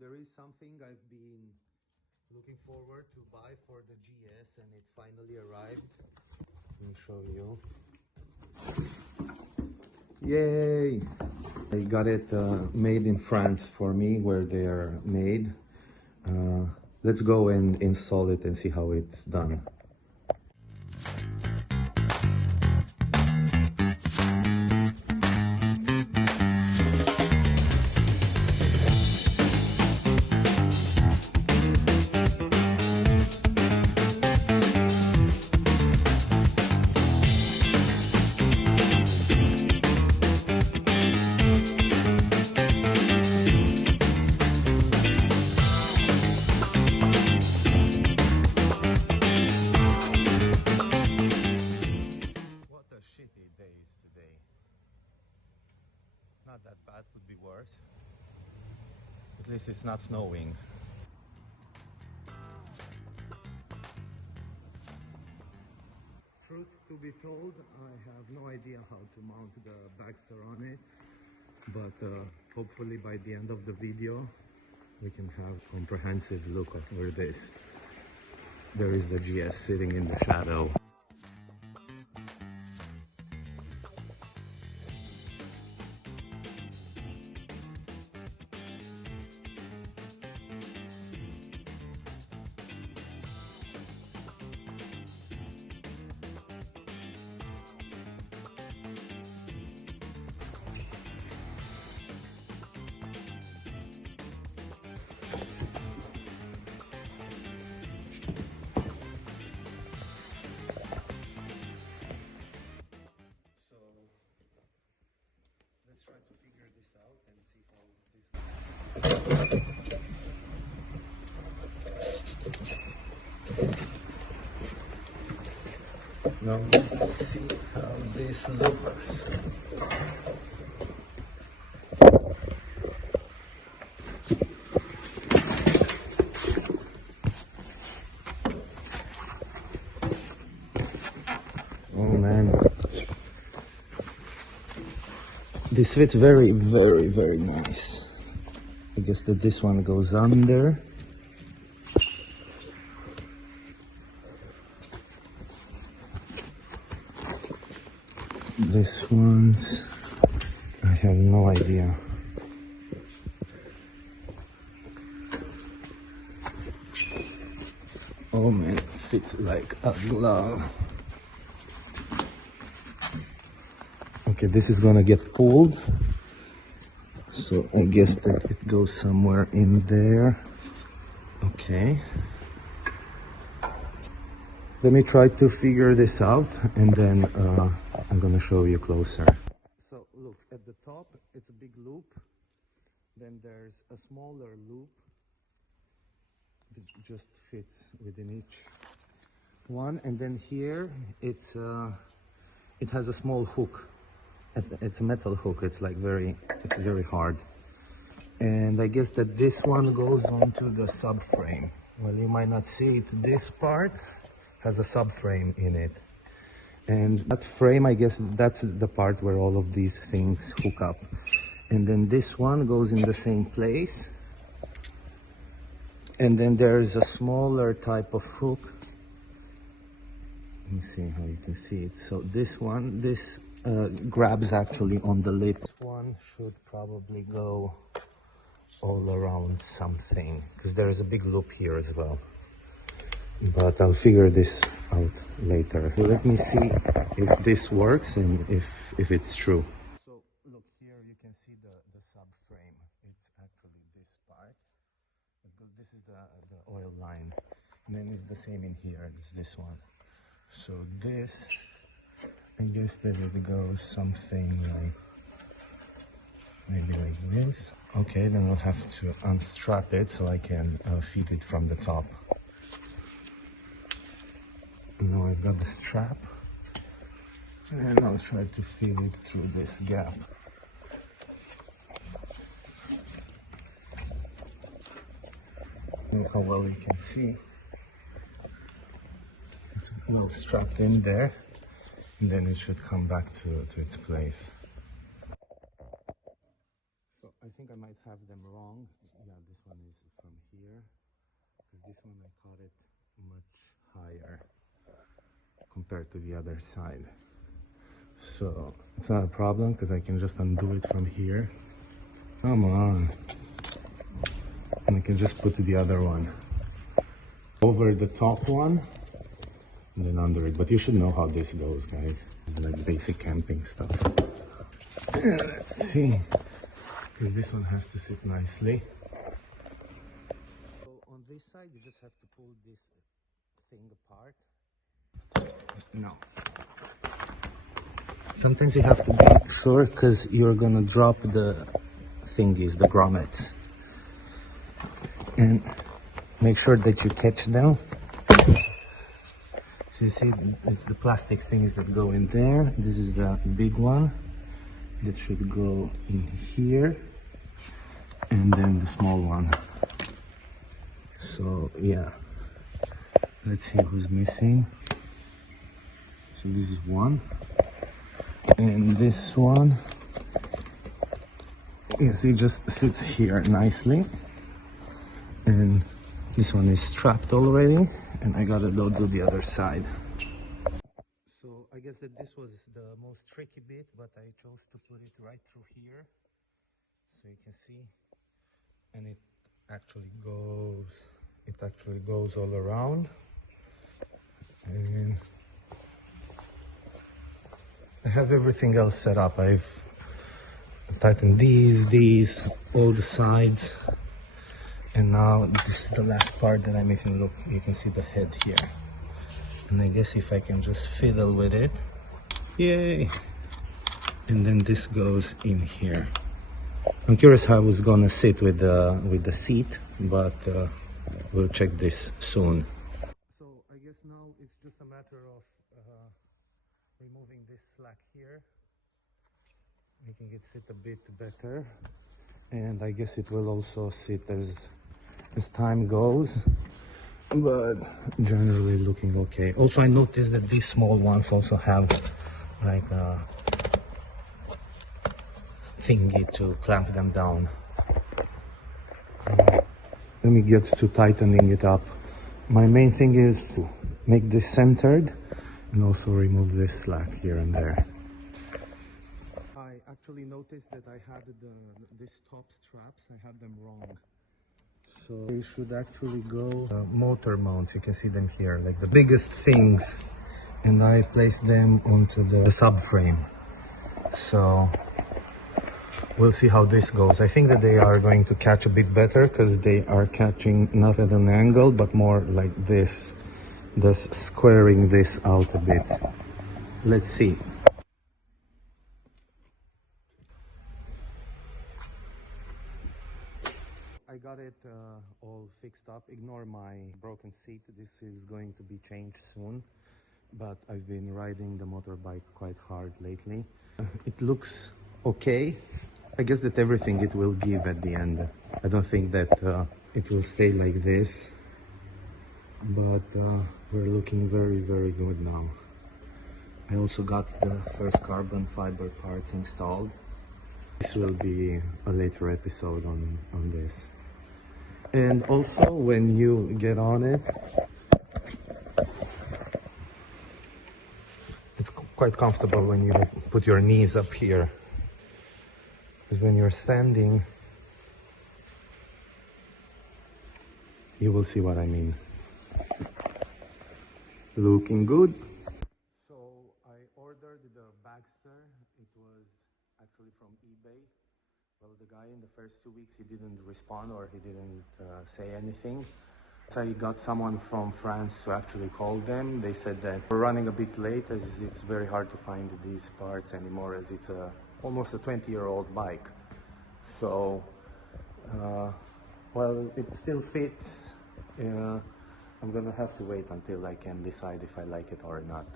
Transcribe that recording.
there is something I've been looking forward to buy for the GS, and it finally arrived. Let me show you. Yay! I got it made in France for me, where they are made. Let's go and install it and see how it's done. Not that bad, could be worse. At least it's not snowing. Truth to be told, I have no idea how to mount the Bagster on it, but hopefully by the end of the video we can have a comprehensive look over this. There is the GS sitting in the shadow. Let's try to figure this out and see how this. Now let's see how this looks. Oh man. This fits very, very, very nice. I guess that this one goes under. This one's, I have no idea. Oh man, it fits like a glove. Okay, this is gonna get pulled, so I guess that it goes somewhere in there. Okay, let me try to figure this out, and then I'm gonna show you closer. So look, at the top it's a big loop, then there's a smaller loop that just fits within each one, and then here it has a small hook. It's a metal hook. It's like very hard, and I guess that this one goes onto the subframe. Well, you might not see it. This part has a subframe in it, and that frame, I guess that's the part where all of these things hook up, and then this one goes in the same place, and then there's a smaller type of hook. Let me see how you can see it. So this one, grabs actually on the lip. This one should probably go all around something, because there is a big loop here as well, but I'll figure this out later. Let me see if this works and if it's true. So look here, you can see the subframe. It's actually this part, because this is the oil line, and then it's the same in here. It's this one. So this, I guess that it goes something like, maybe like this. Okay, then I'll have to unstrap it so I can feed it from the top. Now I've got the strap, and I'll try to feed it through this gap. Look how well you can see. It's well strapped in there, and then it should come back to its place. So I think I might have them wrong. Yeah, this one is this one I caught it much higher compared to the other side. So it's not a problem because I can just undo it from here. Come on. And I can just put the other one over the top one and then under it. But you should know how this goes, guys. Like basic camping stuff. Let's see. Because this one has to sit nicely. So on this side, you just have to pull this thing apart. No. Sometimes you have to be sure because you're gonna drop the thingies, the grommets. And make sure that you catch them. So you see, it's the plastic things that go in there. This is the big one that should go in here. And then the small one. So yeah, let's see who's missing. So this is one. And this one, yes, it just sits here nicely. And this one is strapped already, and I gotta go do the other side. So I guess that this was the most tricky bit, but I chose to put it right through here, so you can see. And it actually goes all around. And I have everything else set up. I've tightened these, all the sides. And now this is the last part that I'm missing. Look, you can see the head here. And I guess if I can just fiddle with it, yay! And then this goes in here. I'm curious how it's gonna sit with the seat, but we'll check this soon. So I guess now it's just a matter of removing this slack here, making it sit a bit better, and I guess it will also sit as time goes, but generally looking okay. Also, I noticed that these small ones also have like a thingy to clamp them down. Let me get to tightening it up. My main thing is to make this centered and also remove this slack here and there. I actually noticed that I had these top straps, I had them wrong. So they should actually go motor mounts. You can see them here, like the biggest things, and I placed them onto the subframe. So we'll see how this goes. I think that they are going to catch a bit better because they are catching not at an angle but more like this, just squaring this out a bit. Let's see. I got it all fixed up. Ignore my broken seat. This is going to be changed soon, but I've been riding the motorbike quite hard lately. It looks okay. I guess that everything it will give at the end. I don't think that it will stay like this, but we're looking very, very good now. I also got the first carbon fiber parts installed. This will be a later episode on this. And also, when you get on it, it's quite comfortable when you put your knees up here. Because when you're standing, you will see what I mean. Looking good. So I ordered the Bagster. It was actually from eBay. Well, the guy in the first 2 weeks, he didn't respond or he didn't say anything. So I got someone from France to actually call them. They said that we're running a bit late as it's very hard to find these parts anymore as it's almost a 20-year-old bike. So, well, it still fits. I'm gonna have to wait until I can decide if I like it or not.